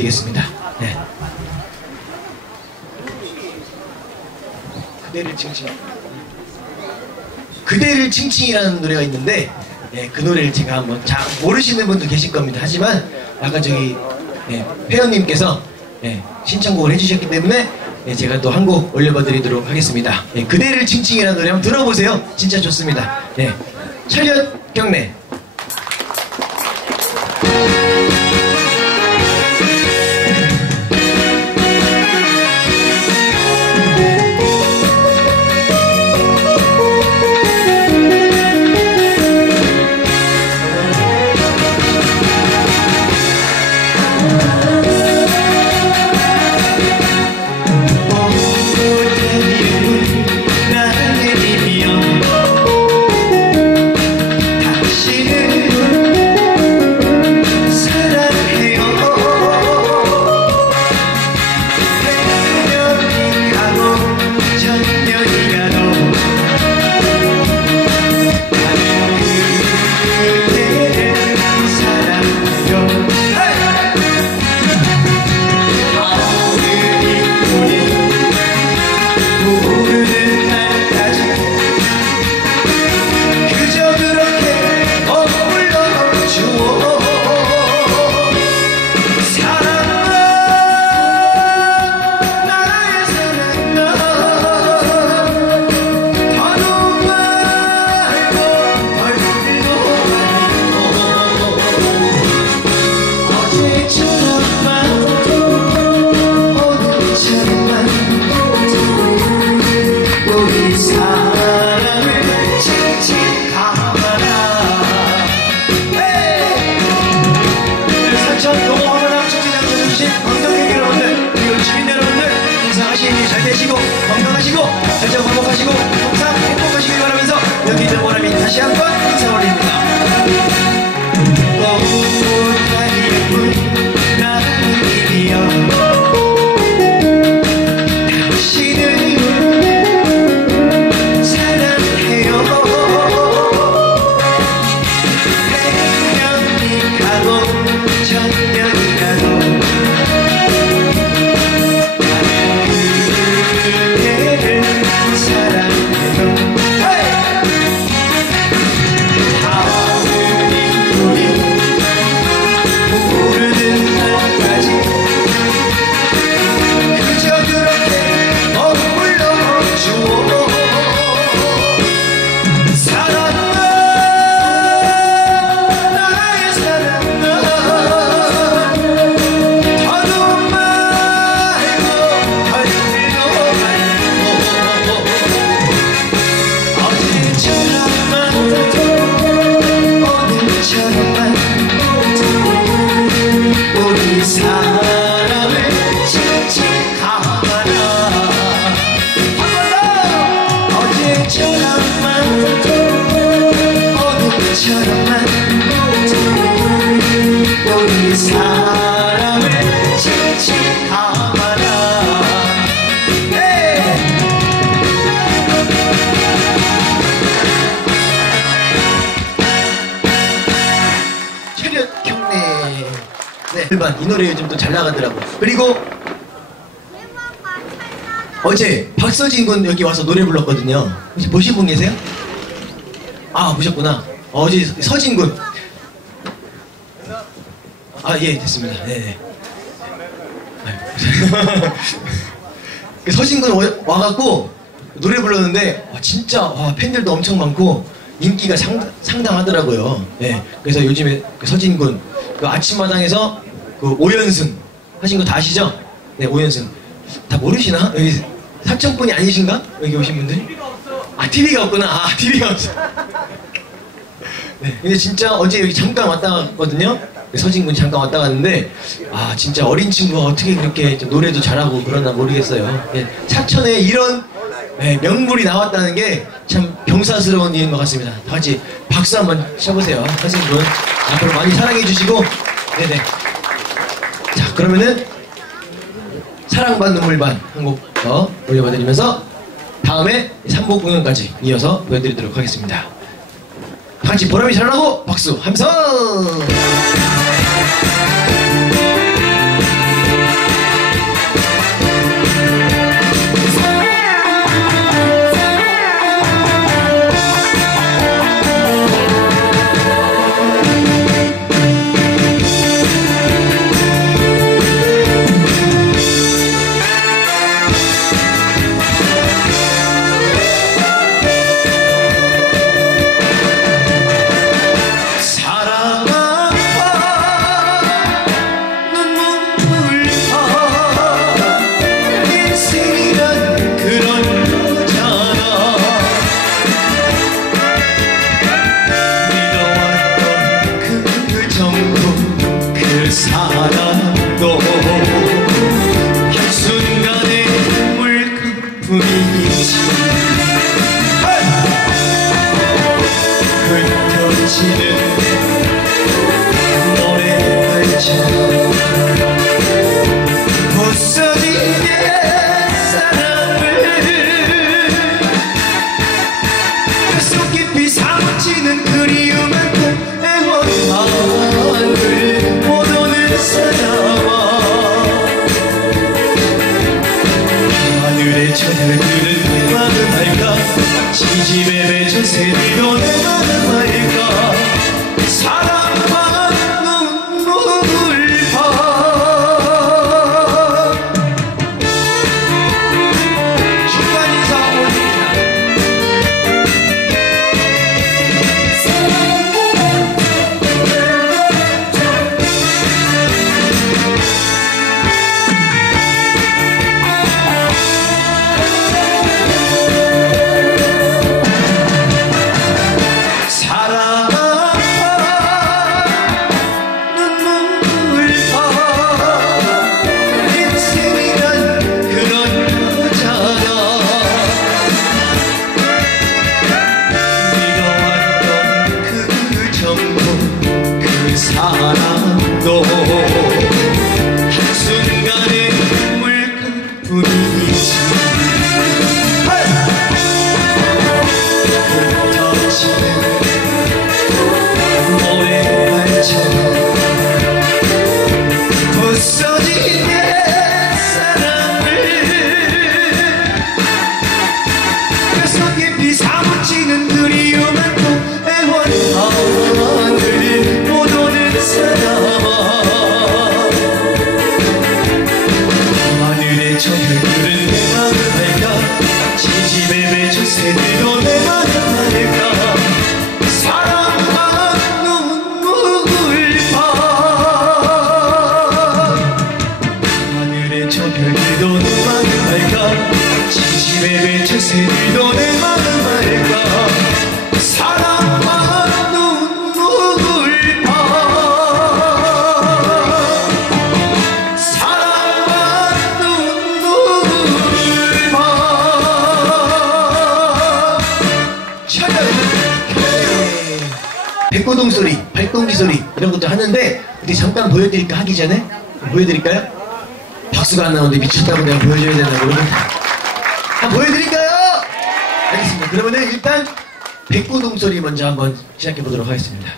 드리겠습니다. 네. 그대를 칭칭. 그대를 칭칭이라는 노래가 있는데 예, 그 노래를 제가 한번 잘 모르시는 분도 계실 겁니다. 하지만 아까 저기 예, 회원님께서 예, 신청곡을 해주셨기 때문에 예, 제가 또 한 곡 올려봐드리도록 하겠습니다. 예, 그대를 칭칭이라는 노래 한번 들어보세요. 진짜 좋습니다. 예, 철현 경례. 이 노래 요즘 또 잘 나가더라고 그리고 어제 박서진 군 여기 와서 노래 불렀거든요 혹시 보신 분 계세요? 아 보셨구나 어제 서진 군 아, 예, 됐습니다. 네. 네. 서진군 와- 와갖고 노래 불렀는데 와, 진짜 와, 팬들도 엄청 많고 인기가 상, 상당하더라고요. 네. 그래서 요즘에 그 서진 군 그 아침마당에서 그 5연승 하신 거 다 아시죠? 네, 5연승. 다 모르시나? 여기 사천 분이 아니신가? 여기 오신 분들? 아, TV가 없구나. 아, TV가 없어. 네. 근데 진짜 어제 여기 잠깐 왔다 갔거든요. 네, 서진군 잠깐 왔다 갔는데 아 진짜 어린 친구가 어떻게 그렇게 좀 노래도 잘하고 그러나 모르겠어요. 네, 사천에 이런 네, 명물이 나왔다는 게 참 경사스러운 일인 것 같습니다. 다 같이 박수 한번 쳐보세요. 서진군 앞으로 많이 사랑해 주시고 네네. 자 그러면은 사랑받는 물반 한 곡 더 올려봐드리면서 다음에 3곡 공연까지 이어서 보여드리도록 하겠습니다. 다 같이 보람이 잘하고 박수 함성! 하늘 하는데 우리 잠깐 보여드릴까 하기 전에 보여드릴까요? 박수가 안 나오는데 미쳤다고 내가 보여줘야 된다고 그러면 한번 보여드릴까요? 알겠습니다. 그러면은 일단 백고동 소리 먼저 한번 시작해 보도록 하겠습니다.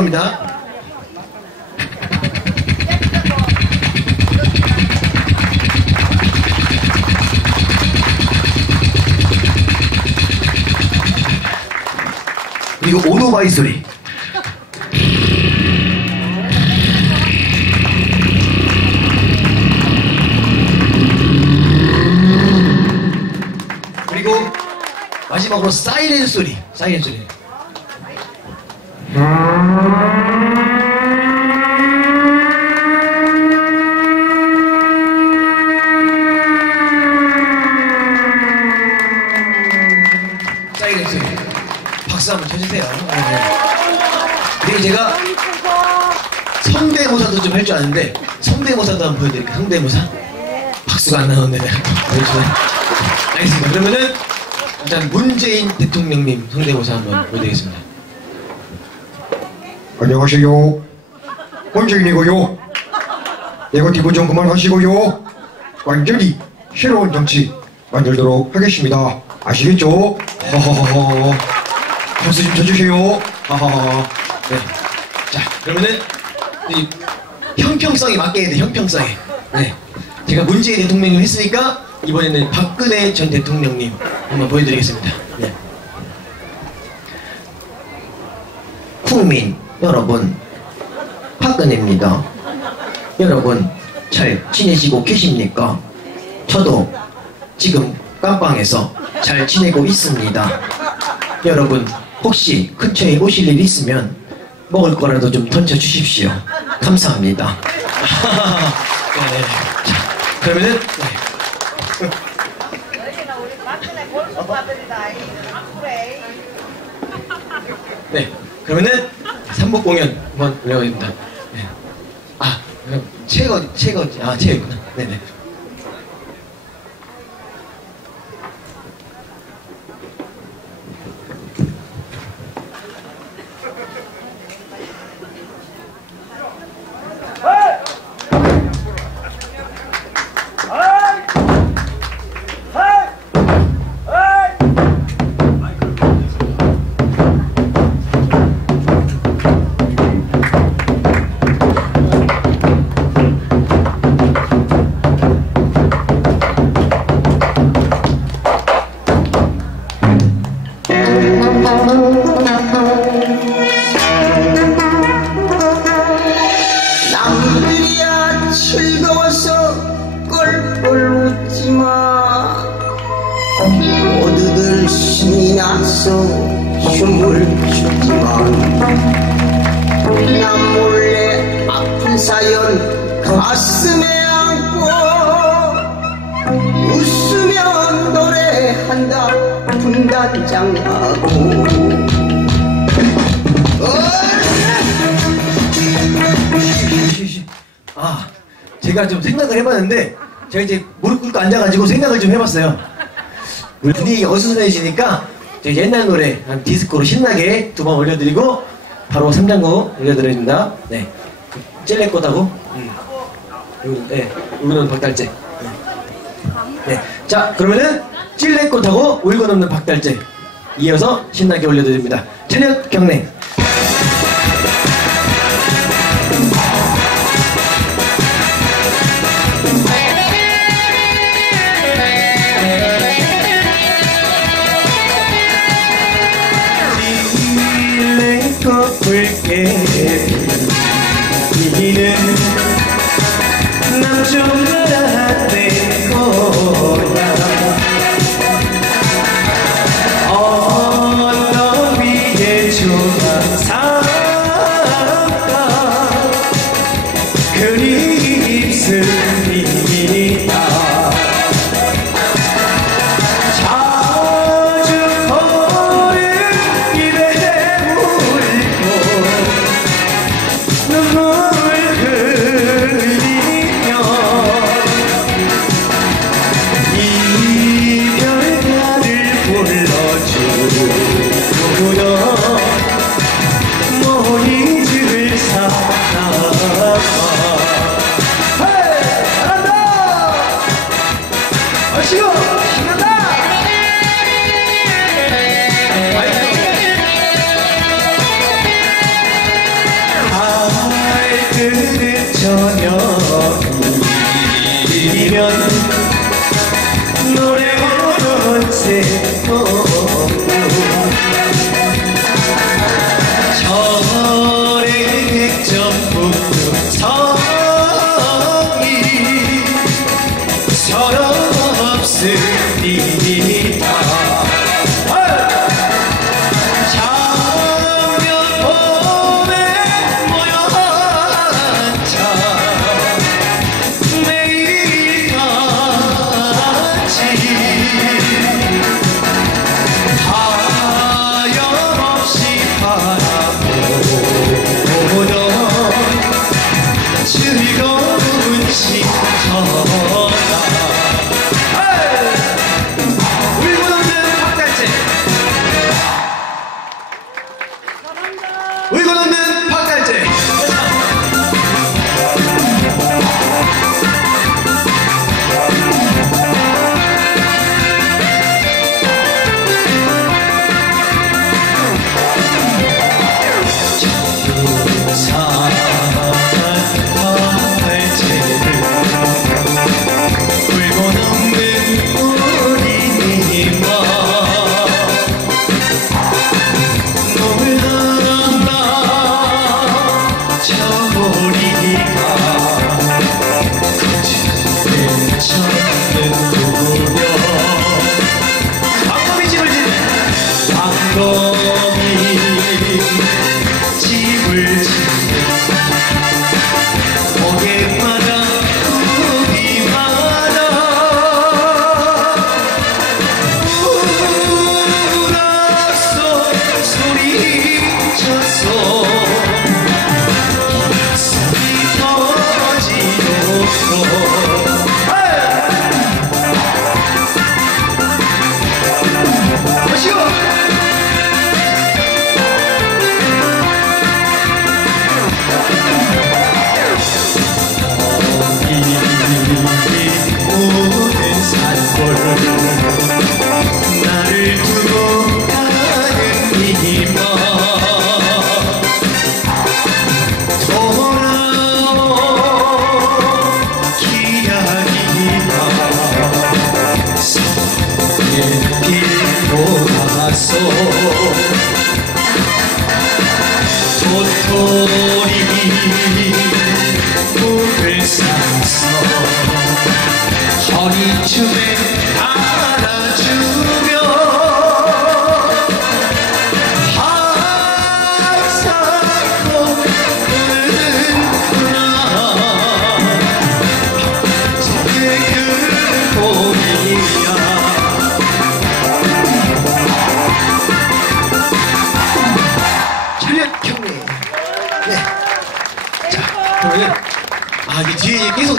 겁니다. 그리고 오토바이 소리. 그리고 마지막으로 사이렌 소리. 사이렌 소리. 박수 한번 쳐주세요. 네. 그리고 제가 성대모사도 좀 할 줄 아는데 성대모사도 한번 보여드릴게요. 성대모사. 박수가 안 나오는데 내가 보여주세요. 알겠습니다. 그러면은 일단 문재인 대통령님 성대모사 한번 보여드리겠습니다. 안녕하세요. 문재인이고요. 네거티브 좀 그만하시고요. 완전히 새로운 정치 만들도록 하겠습니다. 아시겠죠? 허허허허. 박수 좀 쳐주세요. 하하하. 네. 자, 그러면은 이 형평성에 맞게 해야 돼, 형평성에. 네. 제가 문재인 대통령님 했으니까 이번에는 박근혜 전 대통령님 한번 보여드리겠습니다. 네. 국민 여러분, 박근혜입니다. 여러분, 잘 지내시고 계십니까? 저도 지금 깜빵에서 잘 지내고 있습니다. 여러분 혹시 근처에 오실 일 있으면 먹을 거라도 좀 던져 주십시오. 감사합니다. 네. 자, 그러면은 네. 네. 그러면은 삼복 공연 한번 올려드립니다. 네. 아, 체가 어디, 아, 체가 있구나. 네네. 제가 이제 무릎 꿇고 앉아가지고 생각을 좀 해봤어요. 우리 분위기 어수선해지니까, 옛날 노래, 한 디스코로 신나게 두 번 올려드리고, 바로 3장구 올려드립니다. 네. 찔레꽃하고, 음. 요, 네. 울고는 박달재. 네. 네. 자, 그러면은, 찔레꽃하고 울고 넘는 박달재. 이어서 신나게 올려드립니다. 저녁 경례. children.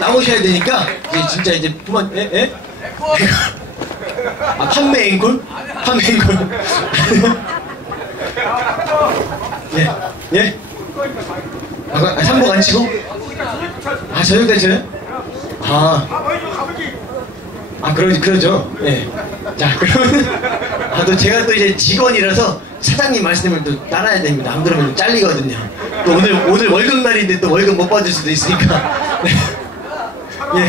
나오셔야 되니까 이제 진짜 이제 그만 예? 예? 아 판매 앵콜? 판매 앵콜 예? 예? 아, 그, 아, 삼복 안 치고? 아 저녁까지 쳐요? 아 아, 그러, 그러죠. 예. 자, 그러면, 아, 또 제가 또 이제 직원이라서 사장님 말씀을 또 따라야 됩니다. 안 그러면 잘리거든요. 또 오늘, 오늘 월급날인데 또 월급 못 받을 수도 있으니까. 네. 예.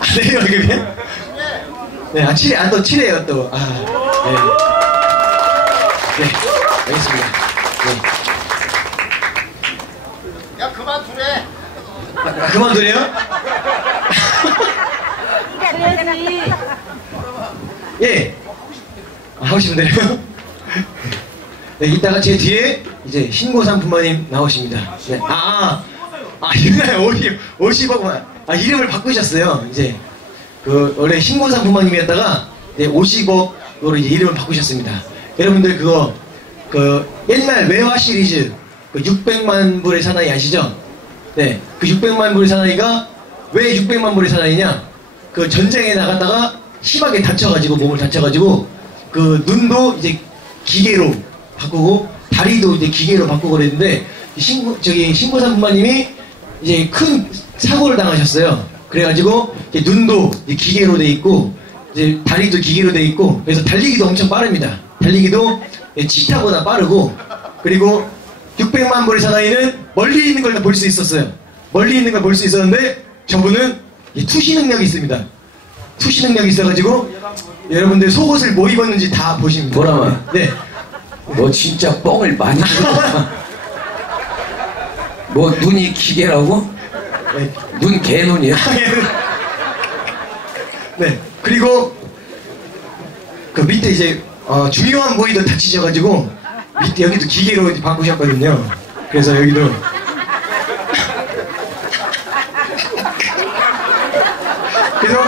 아, 내일 월급이요? 네, 아, 7회, 아, 또 7회요, 또. 아, 네. 네, 알겠습니다. 네. 야 그만 두래. 아, 아, 그만 두래요? 예. 아, 하고 싶은 대로요? 네, 이따가 제 뒤에 이제 신고산 부모님 나오십니다. 네. 아, 아, 아, 옛날에 50, 50억만. 아, 이름을 바꾸셨어요. 이제, 그, 원래 신고산 부모님이었다가, 이제 50억으로 이제 이름을 바꾸셨습니다. 여러분들 그거, 그, 옛날 외화 시리즈, 그 600만 불의 사나이 아시죠? 네. 그 600만 불의 사나이가 왜 600만 불의 사나이냐? 그 전쟁에 나갔다가 심하게 다쳐가지고 몸을 다쳐가지고 그 눈도 이제 기계로 바꾸고 다리도 이제 기계로 바꾸고 그랬는데 이 신고 저기 신고산 부모님이 이제 큰 사고를 당하셨어요. 그래가지고 눈도 기계로 돼 있고 이제 다리도 기계로 돼 있고 그래서 달리기도 엄청 빠릅니다. 달리기도 예, 치타보다 빠르고 그리고 600만 불의 사나이는 멀리 있는 걸다볼수 있었어요. 멀리 있는 걸 볼 수 있었는데 저분은 이 투시 능력이 있습니다. 투시 능력이 있어가지고 여러분들 속옷을 뭐 입었는지 다 보십니다. 보라마. 네. 너 진짜 뻥을 많이. 뭐 눈이 기계라고? 네. 눈 개눈이야. 네. 그리고 그 밑에 이제 어, 중요한 부위도 다치셔가지고 밑에 여기도 기계로 바꾸셨거든요. 그래서 여기도 그래서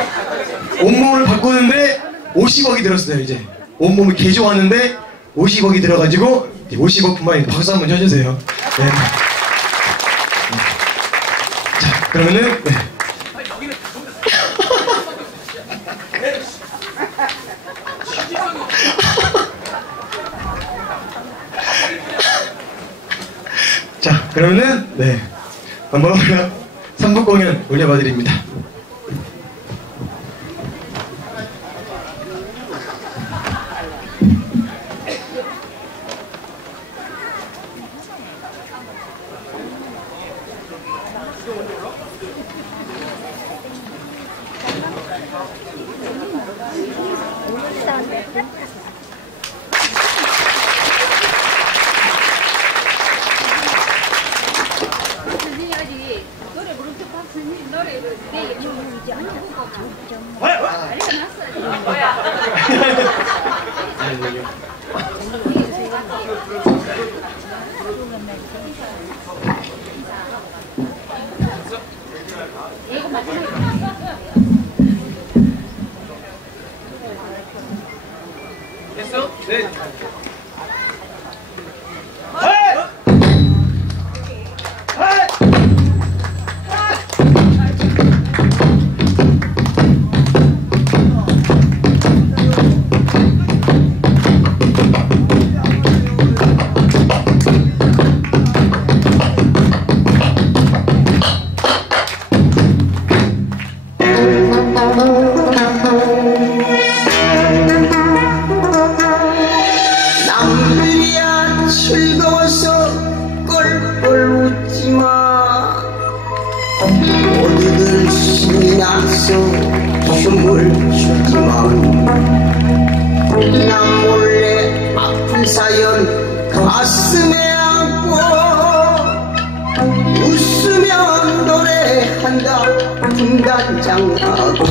온몸을 바꾸는데 50억이 들었어요 이제 온몸을 개조하는데 50억이 들어가지고 50억 분만이 박수 한번 쳐주세요. 네. 그러면은 네. 자, 그러면은, 네. 한번 3부 공연 올려봐 드립니다. 선생님 아직 노래 부를 때 박선생님 노래를 내 연주를 이제 안 하고 좀 난리가 났어요. 이거 마지막에 됐어? 네. 몰래 아픈 사연 가슴에 안고 웃으며 노래한다. 분간장하고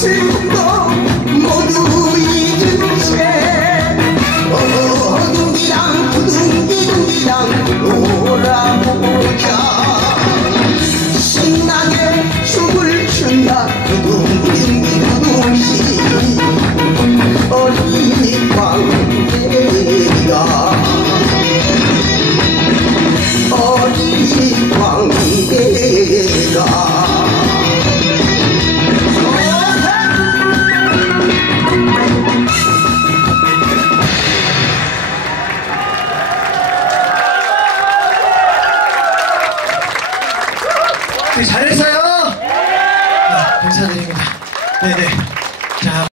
başında modu